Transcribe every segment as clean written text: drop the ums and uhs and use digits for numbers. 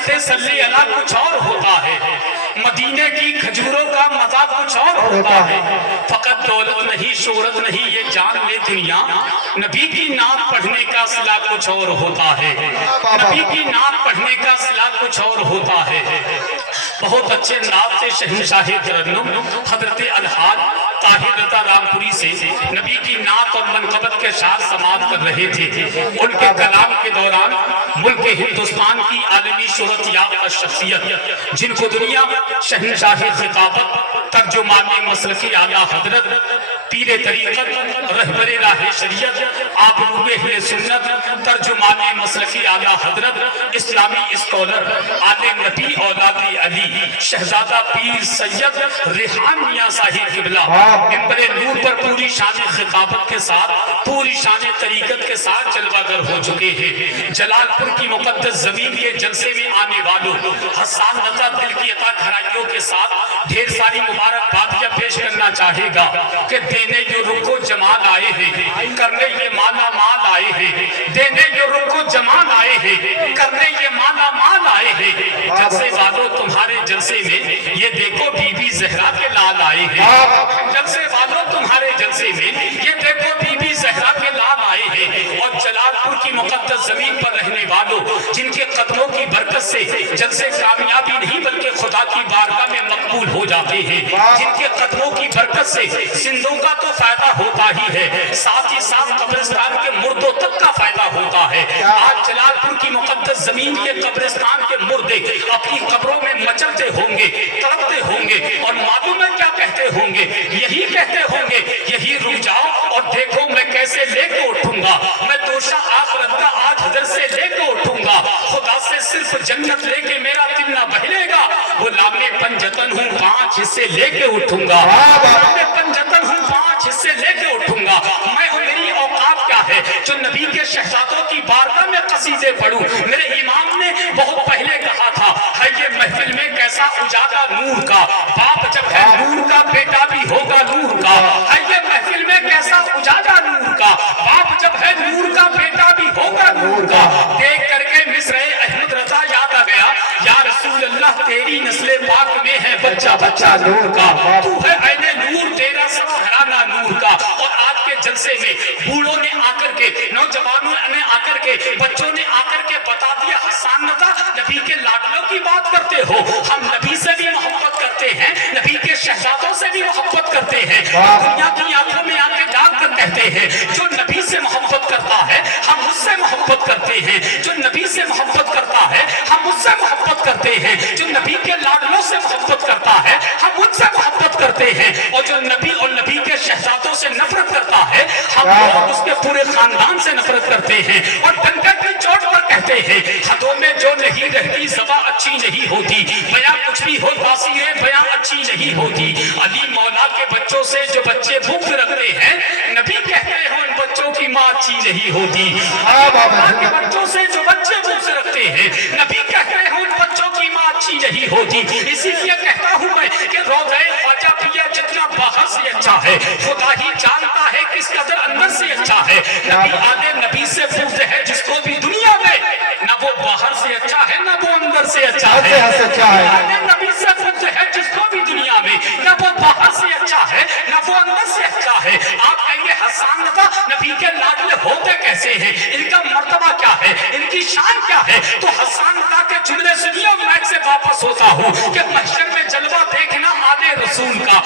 निस्बत सल्ले अला कुछ और होता है, मदीने की खजूरों का मजा कुछ और होता है। फकत दौलत नहीं, शोहरत नहीं, ये जान ले दुनिया, नबी की नात पढ़ने का सिला कुछ और होता है, नबी की नात पढ़ने का सिला कुछ और होता है। बहुत अच्छे नात से शहंशाह तरन्नुम हजरत अलहाज ताहिर रज़ा रामपुरी से नबी की नात और मनकबत के साथ समाप्त कर रहे थे। उनके कलाम के दौरान मुल्क हिंदुस्तान की आलमी शोहरत याफ्ता शख्सियत, जिनको दुनिया शहंशाह खिताबत, तर्जुमाने मसलकी आला हजरत, पीरे तरीक़त, रहबरे राह शरीयत, आबरूए अहले सुन्नत, तर्जुमाने मसलकी आला हजरत, इस्लामी स्कॉलर, आले नबी औलाद अली, शहजादा पीर सैयद रेहान मियां साहिब किबला मिंबरे नूर पर पूरी शान खिताबत के साथ, पूरी शान तरीक़त के साथ जलवागर हो चुके हैं। जलालपुर की मुक़द्दस ज़मीन के जलसे में आने वालों हसन रज़ा दिल की अता खराइयों के साथ ढेर सारी मुबारकबादियां पेश करना चाहेगा कि देने जो रुको जमाल आए हैं, करने ये माला माल आए हैं, देने जो रुको जमाल आए हैं, करने ये माला माल आए हैं। जलसे वालों तुम्हारे जलसे में ये देखो बीबी ज़हरा के लाल आए हैं, जलसे वालों तुम्हारे जलसे में ये देखो बीबी ज़हरा के लाल आए हैं। और जलालपुर की मुक़द्दस ज़मीन पर रहने वालों, जिनके कदमों की बरकत से जलसे कामयाबी नहीं बल्कि खुदा की बारगाह में मकबूल हो जाते हैं, जिनके कदमों की बरकत से जिंदों का तो फायदा होता ही है, साथ ही साथ कब्रिस्तान के मुर्दों तक का फायदा होता है। आज जलालपुर की मुक़द्दस ज़मीन के कब्रिस्तान के मुर्दे अपनी कब्रों में मचलते होंगे, तड़पते होंगे और मालूम है क्या कहते होंगे, यही कहते होंगे, यही रुक जाओ और देखो मैं कैसे लेके उठूंगा, मैं तोशा आखिरत का आज हजर से लेके उठूंगा, खुदा से सिर्फ जन्नत लेके मेरा दिल ना बहलेगा, गुलामे पंजतन हूँ 5 हिस्से लेके उठूंगा, गुलामे पंजतन हूँ 5 हिस्से लेके उठूंगा। मैं हूँ, मेरी औकात क्या है जो नबी के शहजादों की बारगाह में कसीदे पढ़ूं। मेरे इमाम ने बहुत पहले कहा था, है ये महफिल में कैसा उजाला नूर का, बाप जब है नूर का बेटा भी होगा नूर का, है ये महफिल में कैसा उजाला नूर का, बाप जब है नूर का बेटा भी होगा नूर का। देख करके मिस्र अहमद रजा याद आ गया, या रसूल अल्लाह तेरी नस्ल पाक में है बच्चा बच्चा नूर का, तू है ऐने नूर, तेरा सब घराना नूर का। और आज के जलसे में बूढ़ों ने आकर के, नौजवानों ने आकर के, बच्चों ने आकर के बता दिया, हसन रज़ा नबी के लाडलों की बात करते हो, हम नबी से भी मोहब्बत करते हैं, नबी के शहजादों से भी मोहब्बत करते हैं। दुनिया की आंखों में आके डाल कर कहते हैं, जो नबी से मोहब्बत करता है हम उससे मोहब्बत करते हैं, जो नबी से मोहब्बत करता है हम उससे मोहब्बत करते हैं, जो नबी के लाडलों से मोहब्बत करता है हम उनसे मोहब्बत करते हैं, और जो नबी और नबी के शहजादों से नफरत करता है हम उसके पूरे खानदान से नफरत करते हैं। और डंका की चोट पर कहते हैं, हदों में जो नहीं रहती ज़बा अच्छी नहीं होती, बयां कुछ भी हो तासीरें बयां अच्छी नहीं होती। अली मौला के बच्चों से जो बच्चे बुग़्ज़ रखते हैं, नबी कहते हैं उन बच्चों की माँ अच्छी नहीं होती। अली के बच्चों से जो बच्चे बुग़्ज़ रखते हैं, नबी कहते हैं उन बच्चों की माँ अच्छी नहीं होती। इसीलिए कहता हूँ मैं कि रोज़े ख्वाजा पिया जितना बाहर से अच्छा है, खुदा ही जानता है किस कदर अंदर से अच्छा है। नबी आले नबी से बुग़्ज़ है जिसको भी दुनिया में, ना वो बाहर से अच्छा है ना वो अंदर से अच्छा है। आले नबी से बुग़्ज़ है जिसको भी दुनिया में, ना वो बाहर से अच्छा है ना वो अंदर से अच्छा है। आप कहेंगे हसन रज़ा नबी के लाडले होते कैसे हैं, इनका मर्तबा क्या है, इनकी शान क्या है, तो हसन रज़ा के जुमले सुनिए। मैं से वापस होता हूँ कि महशर में जलवा देखना आले रसूल का,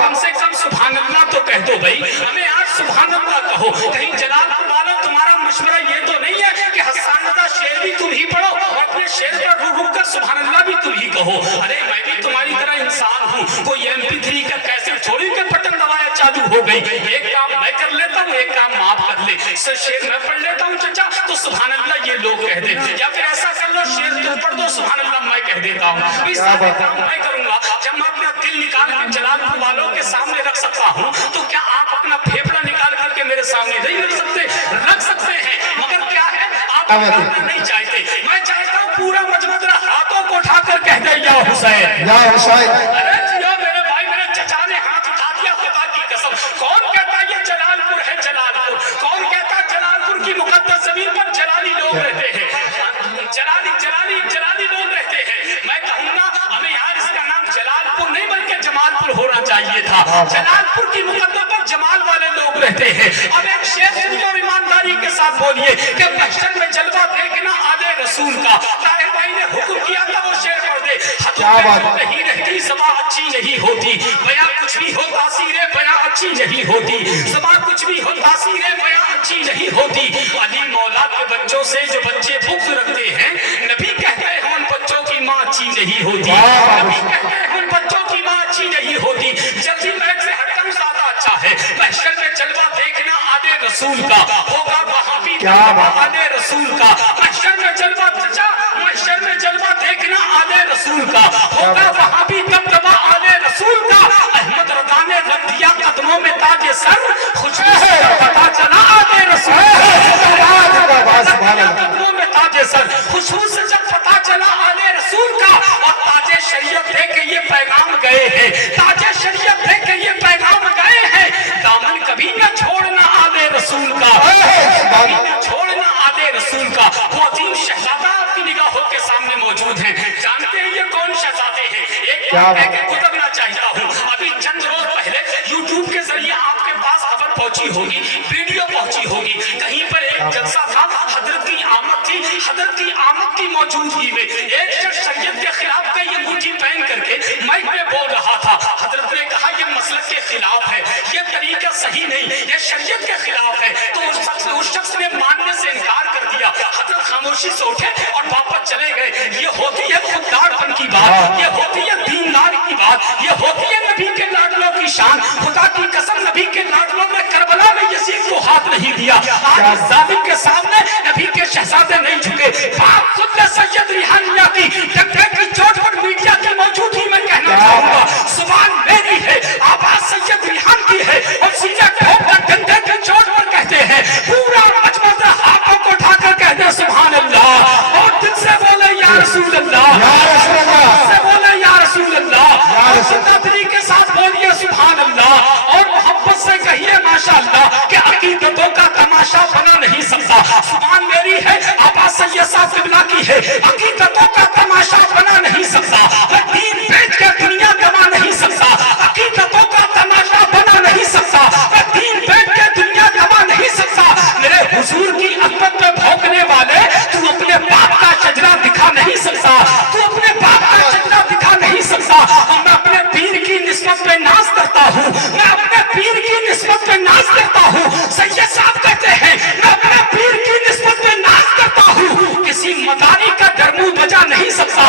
कम से कम सुभान अल्लाह तो कह दो भाई, हमें आज सुभान अल्लाह कहो। कहीं जलालपुर वालों तुम्हारा मशवरा ये तो नहीं है कि हसन रज़ा शेर भी तुम ही पढ़ो और अपने शेर पर रुक रुक कर सुभान अल्लाह भी तुम ही कहो। अरे मैं भी तुम्हारी तरह इंसान हूँ, कोई MP3 का कैसेट छोड़ी के बटन दबाया चालू हो गई, एक काम मैं कर लेता हूँ एक काम आप कर ले, शेर मैं पढ़ लेता हूँ चचा तो सुभान अल्लाह ये लोग कह दे, या फिर ऐसा कर लो शेर तुम पढ़ दो सुभान अल्लाह मैं कह देता हूँ। इस सारे काम मैं करूंगा। जब मैं अपना दिल निकाल के जलालपुर वालों के सामने रख सकता हूँ, तो क्या आप अपना फेफड़ा निकाल करके मेरे सामने नहीं रख सकते? रख सकते हैं, मगर क्या है आप नहीं चाहते। मैं चाहता हूँ पूरा मजमा जरा हाथों को उठाकर कह दे या हुसैन, या हुसैन। अरे जियो मेरे भाई, मेरे चचा ने हाथ उठा दिया, खुदा की कसम। कौन कहता है ये जलालपुर है जलालपुर? कौन कहता है जलालपुर की मुकद्दस जमीन पर जलाली लोग रहते हैं? जलाली जलाली जलाली लोग जलालपुर की मुकद्दर पर जमाल वाले लोग रहते हैं। अब एक शेर सुनिए और ईमानदारी के साथ बोलिए कि महशर में जलवा देखना आले रसूल का। ताहिर भाई ने हुक्म किया था वो शेर पढ़ दे। हदों पे नहीं रहती ज़बां अच्छी नहीं होती, बयां कुछ भी हो तासीरे बयां अच्छी नहीं होती, ज़बां कुछ भी हो तासीरे बयां अच्छी नहीं होती। अली मौला के बच्चों से जो बच्चे बुग़्ज़ रखते हैं, नबी कहते हैं उन बच्चों की माँ अच्छी नहीं होती, नबी कहते हैं उन बच्चों की माँ अच्छी नहीं होती। जल्दी बैठ से हटना ज़्यादा अच्छा है। महशर में जलवा देखना आले रसूल का होगा, वहाँ भी आले रसूल का। महशर में जलवा चचा, महशर में जलवा देखना आले रसूल का होगा, वहाँ भी दबदबा आले रसूल का। अहमद रज़ा ने रख दिया कदमों में ताजे सर, खुशबू से पता चला आले रसूल का। कदमों में ताजे सर, खुशबू से जब पता चला आले रसूल का। और ताजे शरीयत दे के ये पैगाम गए हैं, ताजे शरीयत दे के ये पैगाम गए हैं। दामन कभी न छोड़ना आले रसूल का, कभी न छोड़ना आले रसूल का। वो अजीम शहजादा आपकी निगाहों के सामने मौजूद हैं। जानते हैं ये कौन शहजादे हैं? एक बात कह के गुजरना चाहता हूँ। अभी चंद रोज पहले यूट्यूब के जरिए आपके पास खबर पहुंची होगी, वीडियो पहुंची होगी। कहीं पर एक जलसा था, हजरत की आमद थी। हजरत की आमद की मौजूदगी में एक शख्स शरीयत के खिलाफ का ये अंगूठी पहन करके माइक में बोल रहा था। हजरत ने कहा ये मसलक के खिलाफ है, ये तरीका सही नहीं, ये शरीयत के खिलाफ है। तो उस शख्स ने मानने से इनकार कर दिया। हजरत खामोशी से उठे और वापस चले गए। ये होती है खुददारपन की बात, ये होती है दीनदार की बात, ये होती है नबी के लाडलों की शान। खुदा की कसम, नबी के लाडलों ने करबला में यजीद को हाथ नहीं दिया। आज जालिम के सामने नबी के शहजादे नहीं झुके। बात सुन ले सैयद रिहानिया की, डंडे की चोट पर मीडिया की मौजूदगी में कहना चाहूंगा, जुबान मेरी है, आवाज सैयद रिहान की है। और सीधे ठोक कर डंडे की चोट पर कहते हैं, पूरा मजमा हाथों को उठाकर कहते हैं सुभान अल्लाह। और दिल से बोले या रसूल अल्लाह, से बोले या रसूल अल्लाह। और जिंदगी के साथ बोलिए सुभान अल्लाह। और मोहब्बत से कहिए माशाअल्लाह कि अकीदतों का तमाशा बना नहीं सकता। जुबान मेरी है, आवाज सैयद साहब क़िबला की है। अकीदतों का तमाशा बना नहीं सकता, मैं दीन बेच के दुनिया गवा नहीं सकता। अकीदतों का तमाशा बना नहीं सकता, मैं दीन बेच के दुनिया गवा नहीं सकता। मेरे हुजूर की अज़मत पे भौंकने वाले, तू अपने बाप का शजरा दिखा नहीं सकता, तू अपने बाप का शजरा दिखा नहीं सकता। और मैं अपने पीर की निस्बत पे नाज करता हूँ, मैं अपने पीर की निस्बत पे नाज करता हूँ। सैयद साहब कहते हैं मैं अपने पीर की निस्बत पे नाज करता हूँ। किसी मदारी का डरमू बजा नहीं सकता,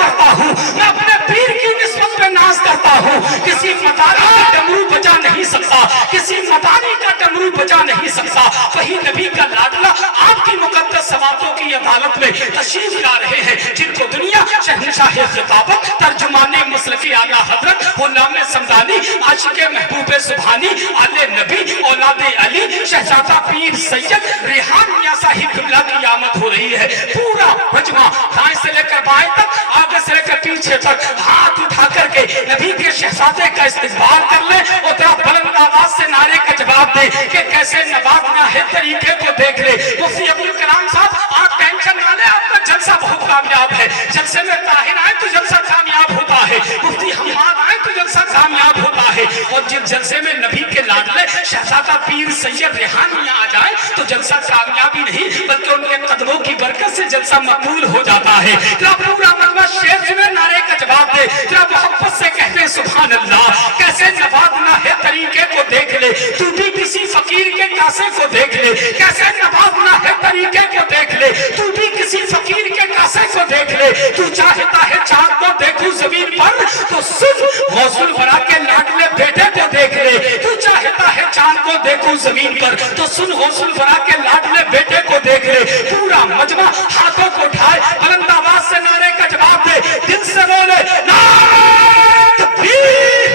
करता हूँ। मैं अपने पीर की निस्बत पे नाज करता हूँ। किसी मदारी का डमरू बजा नहीं सकता, किसी मदारी का डमरू बजा नहीं सकता। वही नबी का लाडला आपकी मुकद्दस सवातों की अदालत में तशरीफ ला रहे हैं, जिनको दुनिया शहंशाह खिताबत, तर्जुमाने मसलकी आला हजरत, गुलाम समदानी, आशिके महबूबे सुभानी, आले नबी, औलादे अली, शहजादा पीर सैयद रिहान मियां साहिब क़िबला की आमद हो रही है। पूरा मजमा दाएं से लेकर बाएं तक, आगे से लेकर पीछे तक हाथ उठा करके नबी के शहजादे का इस्तकबाल कर ले और तेरा बुलंद आवाज से नारे का जवाब दे कि कैसे नवाजना है तरीके को देख ले। मुफ्ती अब्दुल कलाम साहब, आप टेंशन ना ले, आपका जलसा बहुत कामयाब है। जलसे में ताहिर आए तो जलसा कामयाब होता है, मुफ्ती हम्माद आए तो जलसा कामयाब होता है। और जिस जलसे में नबी के लाडले शहजादा पीर सैयद रिहान मियां आ जाए तो जलसा कामयाबी नहीं बल्कि उनके कदमों की बरकत से जलसा मकबूल हो जाता है। तेरा पूरा मजमा शेर सुने, नारे का जवाब दे, तेरा मोहब्बत से कहते हैं सुभान अल्लाह। कैसे नवाजना है तरीके को देख ले, तू भी किसी फकीर के कासे को देख ले। कैसे नवाजना है तरीके को देख ले, तू भी किसी फकीर के कासे को देख ले। तू चाहता है चांद को देखूं जमीन पर तो सुन गौसुल वरा के लाडले बेटे को देख ले। तू चाहता है चांद को देखूं जमीन पर तो सुन गौसुल वरा के लाडले बेटे को देख ले। पूरा मजमा हाथों को उठाए, बुलंद आवाज से नारे का जवाब दे, दिल से बोले नारे तकबीर,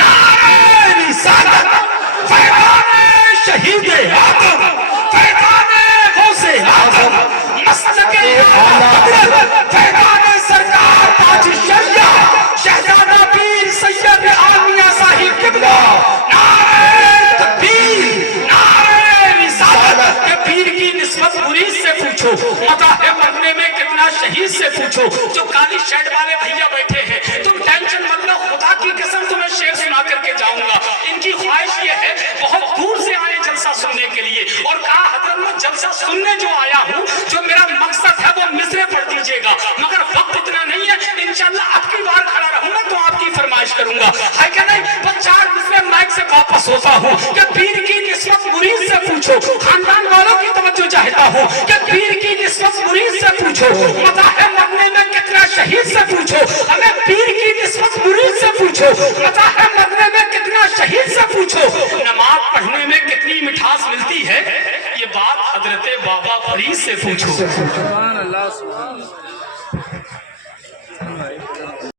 नारे रिसालत, फैज़ाने शहीद आदम, फैज़ाने गौसे आदम, मस्तके आला, फैज़ाने सरकार ताज शरिया, शहजादा पीर सैयद रिहान मियां साहिब क़िबला। नारे तकबीर, नारे रिसालत। के पीर की निस्बत मुरीद से पूछो, मदाह मरने में कितना शहीद से पूछो। जो काली शर्ट वाले भैया बैठे हैं, तुम टेंशन मत लो, सुनने जो आया हूँ, जो मेरा मकसद है वो मिसरे पढ़ दीजिएगा, मगर वक्त इतना नहीं है। इंशाल्लाह अब की बार खड़ा रहूंगा तो आपकी फरमाइश करूंगा, है कि नहीं? बस 4 मिसरे माइक से वापस होता हूँ कि पीर की निस्बत मुरीद से पूछो, खानदान वालों की तवज्जो चाहता हूँ कि पीर की निस्बत मुरीद से पूछो, मज़ाहिर मरने में कितना शहीद से पूछो, हमें पीर की निस्बत मुरीद से पूछो, मज़ाहिर मरने में कितना शहीद से पूछो, नमाज पढ़ने में कितनी मिठास मिलती है, ये बात हजरत बाबा फरीद से पूछो। सुभान अल्लाह, सुभान अल्लाह।